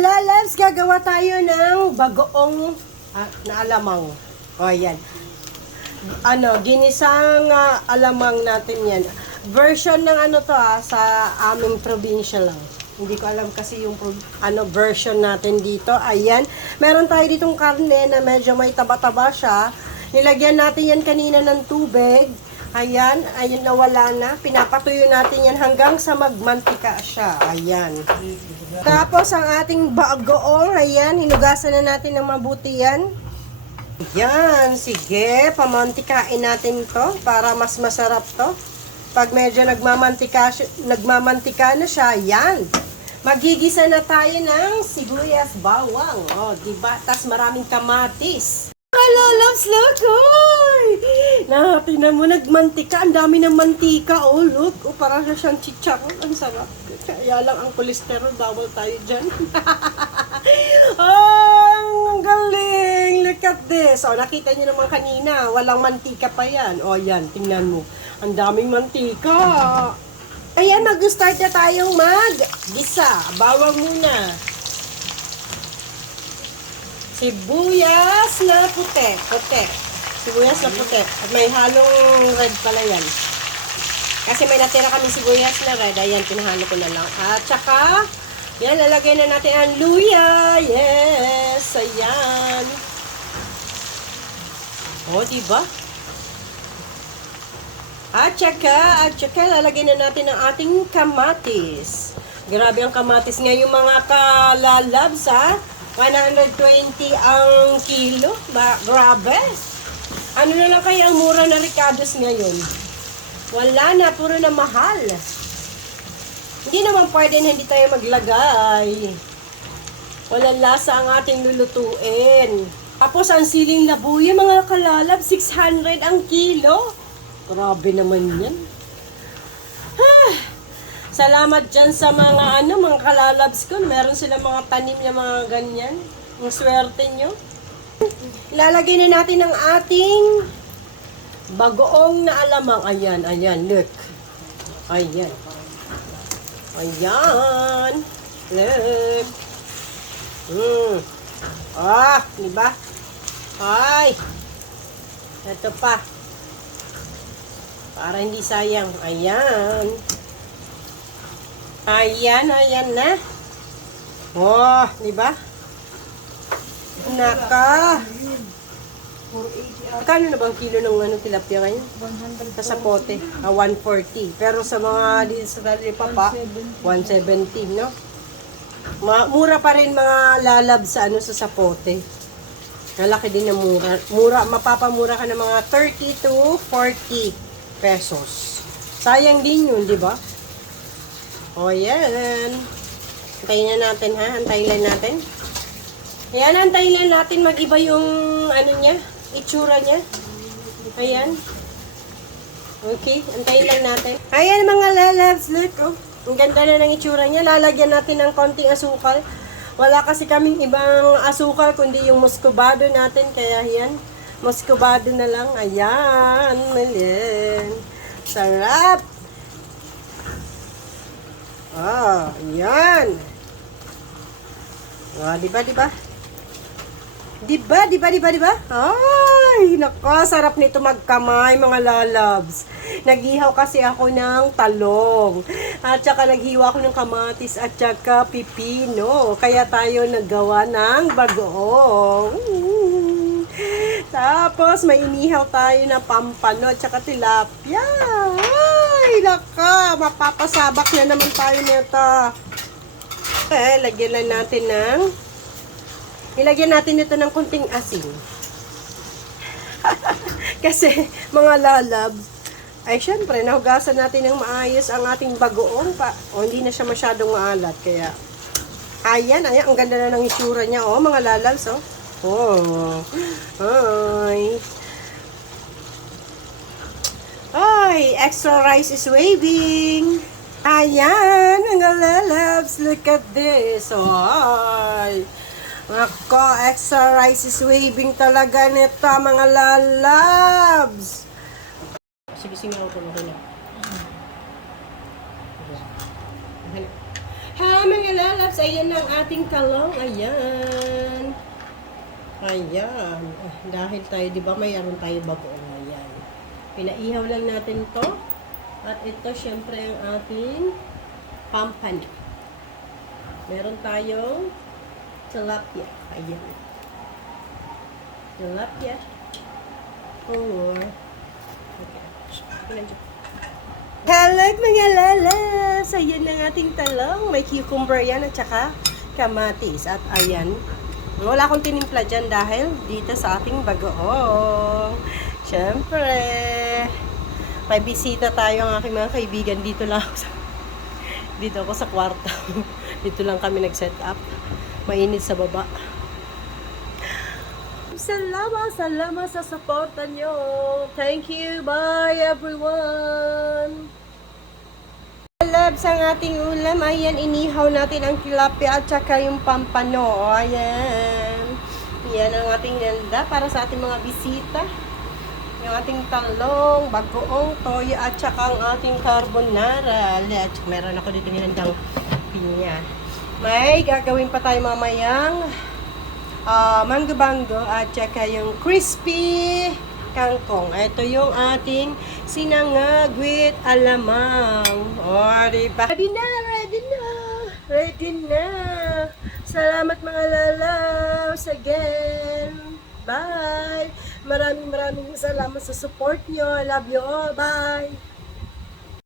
lalabs, gagawa tayo ng bagoong na alamang. O, yan. Ginisang alamang natin yan. Version ng sa aming probinsya lang. Hindi ko alam kasi yung version natin dito. Ayan. Meron tayo ditong karne na medyo may taba-taba siya. Nilagyan natin yan kanina ng tubig. Ayan. Ayun, nawala na. Pinapatuyo natin yan hanggang sa magmantika siya. Ayan. Tapos, ang ating bagoong, ayan, hinugasan na natin ng mabuti yan. Ayan, sige, pamantikain natin to para mas masarap to. Pag medyo nagmamantika na siya, ayan. Magigisa na tayo ng sibuyas bawang. O, diba? Tas maraming kamatis. Hello, loves, look! Oy! Tingnan mo, nagmantika. Ang dami ng mantika. Oh, look. Oh, parang siyang chicharon. Ang sarap. Kaya lang ang kolesterol. Bawal tayo dyan. Oh, ang galing. Look at this. Oh, nakita niyo naman kanina. Walang mantika pa yan. Oh, yan. Tingnan mo. Ang daming mantika. Ayan, mag-start na tayong mag-gisa. Bawang muna. Sibuyas na puti. Sibuyas na puti. At may halong red pala yan. Kasi may natira kami sibuyas na red. Ayan, pinahalo ko na lang. At saka, yan, lalagay na natin ang luya. Yes, ayan. O, diba? At saka, lalagay na natin ang ating kamatis. Grabe ang kamatis ngayon mga kalalabs, ha? 120 ang kilo. Grabe. Ano na lang kaya ang mura na ricados ngayon? Wala na, puro na mahal. Hindi naman pwede na hindi tayo maglagay. Walang lasa ang ating lulutuin. Tapos ang siling labuyo mga kalalab, 600 ang kilo. Grabe naman yan. Salamat dyan sa mga mga kalalabs ko. Meron silang mga tanim na mga ganyan. Ang swerte nyo. Ilalagay na natin ang ating bagoong na alamang. Ayan, look. Ayan. Ayan. Look. Diba? Ay. Ito pa. Para hindi sayang. Ayan. Ayan na. Oh, di ba? Naka. Kano na bang kilo ng tilapia ngayon? 100 sa sapote. 140. Pero sa mga sa talipapa, 170, no? Mura pa rin mga lalab sa sa sapote. Malaki din na mura. Mapapamura ka ng mga 30 to 40 pesos. Sayang din yun, di ba? O, yan. Antayin na natin, ha? Antayin lang natin. Ayan, antayin lang natin mag-iba yung, niya, itsura niya. Ayan. Okay, antayin lang natin. Ayan, mga lalabs, look, oh. Ang ganda na ng itsura niya. Lalagyan natin ng konting asukal. Wala kasi kaming ibang asukal, kundi yung muscovado natin. Kaya yan, muscovado na lang. Ayan, malin. Sarap. Ayan. Diba? Diba? Ay, nako, sarap nito magkamay, mga lalabs. Naghihaw kasi ako ng talong. At saka naghiwa ako ng kamatis at saka pipino. Kaya tayo naggawa ng bagoong. Tapos, may inihaw tayo na pampano at saka tilapia. Ay, naka, mapapasabak na naman tayo nito. Lagyan natin ito ng kunting asin. Kasi, mga lalabs, ay syempre, nahugasan natin ng maayos ang ating bagoong pa. O, hindi na siya masyadong maalat. Kaya, ayan, ang ganda na ng itsura niya, mga lalabs, Ay, extra rice is waving. Ayan, mga lalabs, look at this. Ay, ako, extra rice is waving talaga nito, mga lalabs. Sige, ako ito. Ha, mga lalabs, ayan ang ating talong. Ayan. Ayan. Dahil tayo, di ba, mayroon tayo bagoong. Ayan. Pinaihaw lang natin to. At ito, syempre, ang ating pampano. Meron tayong tilapia. Ayan. Tilapia. Or, okay. Hello mga lalas! Ayan ang ating talong. May cucumber yan at saka kamatis. At ayan, wala akong tinimpla dyan dahil dito sa ating bagoong. Siyempre, may bisita tayo ang aking mga kaibigan. Dito lang ako dito ako sa kwarto. Dito lang kami nag-set up. Mainit sa baba. Salamat sa suporta nyo. Thank you. Bye everyone. Labs ang ating ulam. Ayan, inihaw natin ang tilapia at saka yung pampano. Ayan. Yan ang ating nanda para sa ating mga bisita. Yung ating talong, bagoong toyo at saka ang ating carbonara. At meron ako dito nilandang pinya. May gagawin pa tayo mamayang mango-bango at saka yung crispy kangkong. Ito yung ating sinangag with alamang. O, diba? Ready na, ready na, ready na. Salamat mga lalaws again. Bye. Maraming salamat sa support nyo. I love you all. Bye.